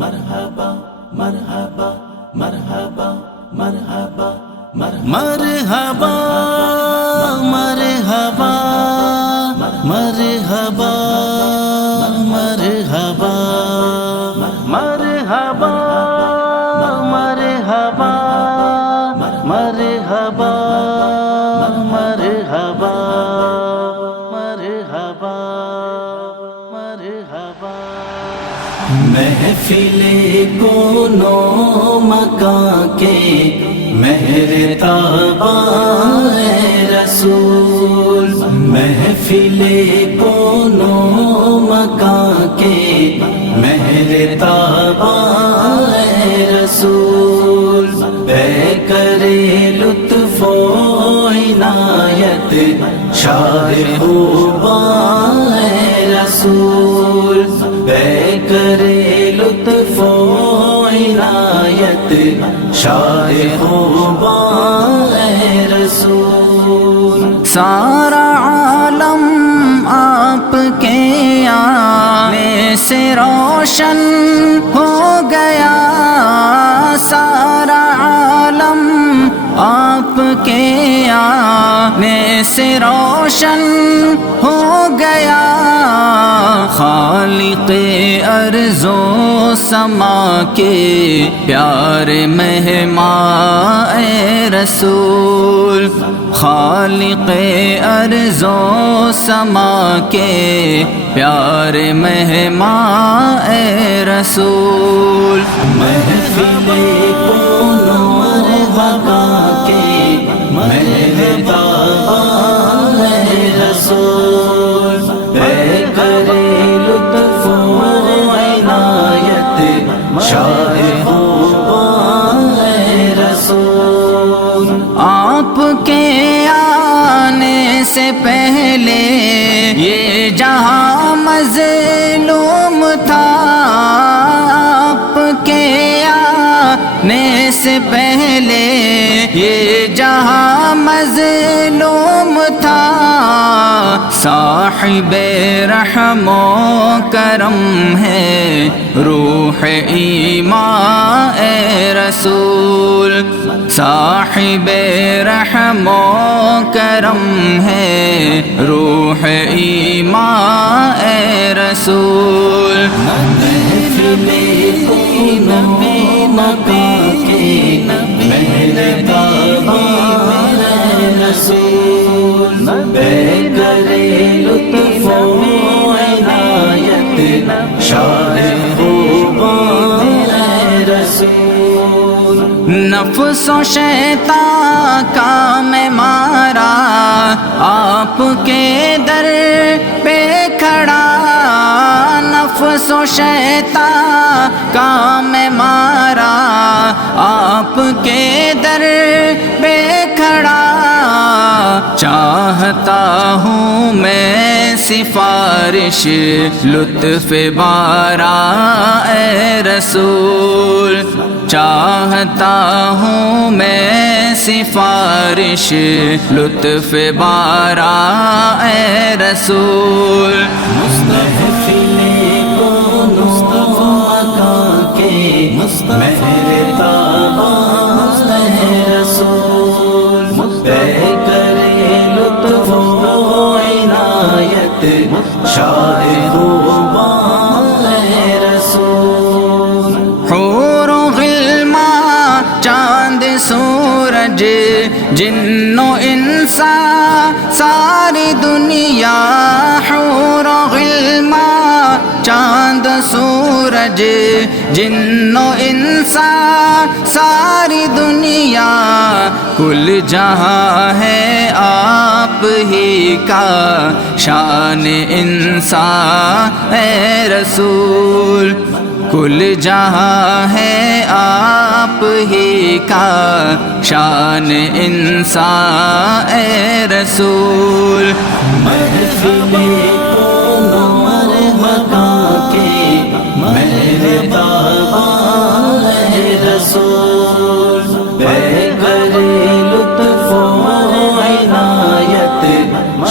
مرحبا مرحبا مرحبا مرحبا مرحبا مرحبا مرحبا مرحبا مرحبا مرحبا مرحبا مرحبا مرحبا مرحبا محفل کونو مکان کے مہر تابا اے رسول، محفل کونو مکان کے مہر تابا اے رسول، بے کرے لطف و عنایت شاہ خوباں اے رسول، بے کرے لطف و عنایت شاہ خوباں اے رسول۔ سارا عالم آپ کے آنے سے روشن ہو گیا، سارا عالم آپ کے آنے سے روشن ہو گیا، خالق ارض و سما کے پیارے مہمان اے رسول، خالق ارض و سما کے پیارے مہمان اے رسول۔ محفل کونو مرحبا کے مرحبا اے رسول، بے کرے لطف و عنایت شاہ خوباں اے رسول۔ آپ کے آنے سے پہلے یہ جہاں مظلوم تھا، آپ کے آنے سے پہلے یہ جہاں مظلوم تھا، صاحب رحم و کرم ہے روح ایمان اے رسول، صاحب رحم و کرم ہے روح ایمان اے رسول۔ محفل کونو مکان کے مرحبا اے رسول، بے کرے لطف و عنایت شاہ خوباں اے رسول۔ نفس و شیطان کا میں مارا آپ کے در پہ کھڑا، نفس و شیطان کا میں مارا آپ کے در پہ کھڑا، چاہتا ہوں میں سفارش لطف بارا اے رسول، چاہتا ہوں میں سفارش لطف بارا اے رسول۔ محفل کونو مکان کے مرحبا اے رسول، بے کرے لطف و عنایت شاہ خوباں اے رسول۔ حور و غلمان چاند سورج جن و انسان ساری دنیا، حور و غلمان چاند سورج جن و انسان ساری دنیا، کل جہاں ہے آپ ہی کا شان انسان اے رسول، کل جہاں ہے آپ ہی کا شان انسان اے رسول۔ محفل کونو مرحبا کے مرحبا اے رسول، بے کرے لطف و عنایت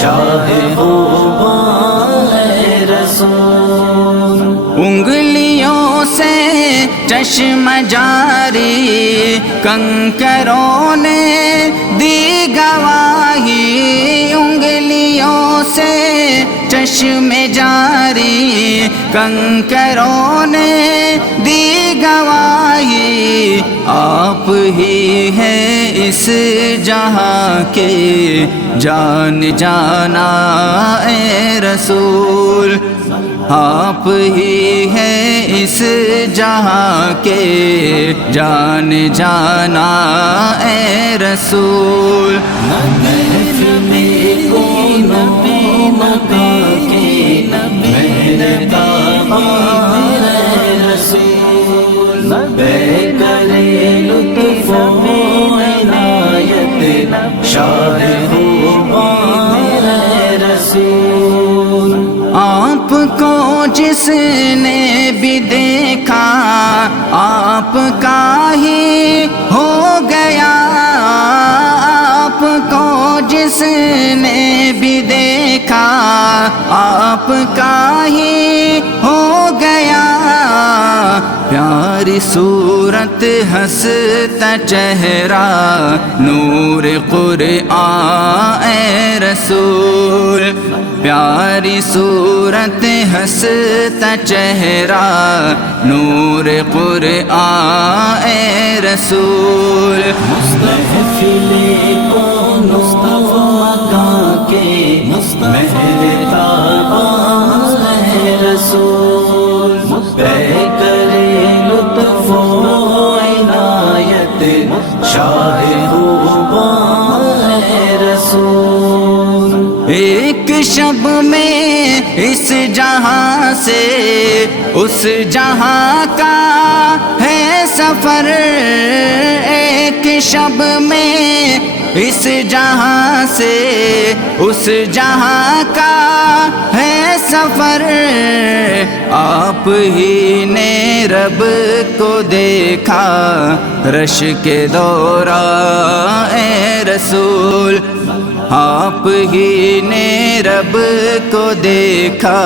شاہ خوباں اے رسول۔ انگلیوں سے چشم جاری کنکروں نے دی گواہی انگلیوں سے چشم جاری کنکروں نے دی گواہی آپ ہی ہیں اس جہاں کے جان جانا اے رسول آپ ہی ہیں اس جہاں کے جان جانا اے رسول محفل کو نبی نبی کے میرے بابا اے رسول بے کرے لطف و عنایت شاہ اے رسول آپ کو جس نے بھی دیکھا آپ کا ہی ہو گیا آپ کو جس نے بھی دیکھا آپ کا ہی ہو گیا پیاری صورت ہنستا چہرہ نور قرآن اے رسول پیاری صورت ہنستا چہرہ نور قرآن اے رسول محفل کو مصطفیٰ کا کے میرے بابا اے رسول بے کرے لطف و عنایت شاہ اے رسول ایک شب میں اس جہاں سے اس جہاں کا ہے سفر ایک شب میں اس جہاں سے اس جہاں کا ہے سفر آپ ہی نے رب کو دیکھا رش کے دوران اے رسول آپ ہی نے رب کو دیکھا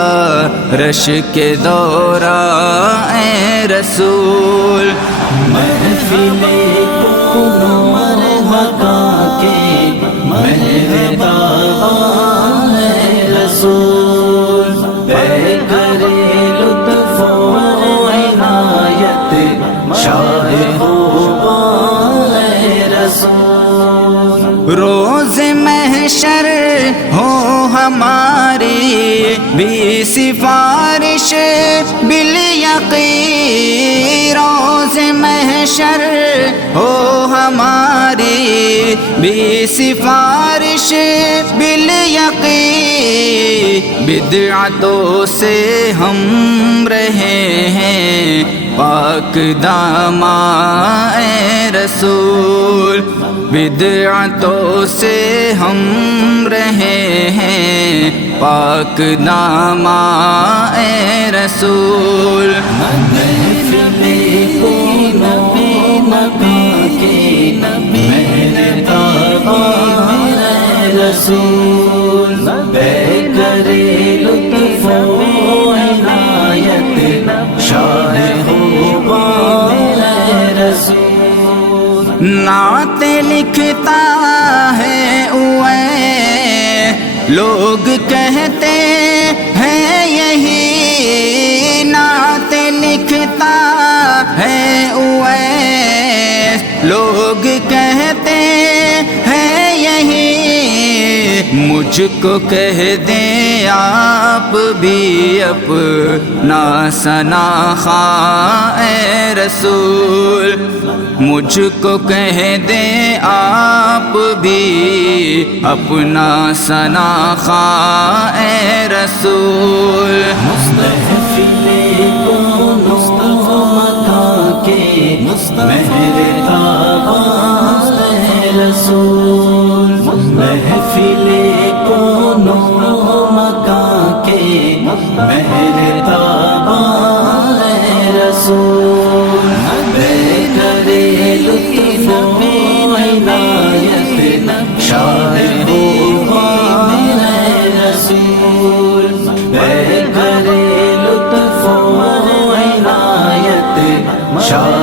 رش کے دوران اے رسول محفل کو مرحبا کے میرے بابا اے رسول بے کرے لطف و عنایت شاہ اے رسول روز محشر ہو ہماری بھی سفارش بالیقین روز محشر ہو ہماری بھی سفارش بالیقین بدعتوں سے ہم رہے ہیں پاک داماں اے رسول بدعتوں سے ہم رہے ہیں پاک داماں اے رسول محفل کو نبی نبی کے میرے بابا اے رسول بے کرے لطف و عنایت شاہ اے رسول نعت لکھتا ہے اوے لوگ کہتے ہیں یہی نعت لکھتا ہے اوے لوگ کہتے ہیں یہی مجھ کو کہہ دیں آپ بھی اپنا ثنا خواں اے رسول مجھ کو کہہ دیں آپ بھی اپنا ثنا خواں اے رسول محفل کو مصطفیٰ کا کے میرے بابا اے رسول محفل کو مکہ کے میرے بابا اے رسول بے کرے لطف و عنایت شاہ اے رسول بے کرے لطف و عنایت شاہ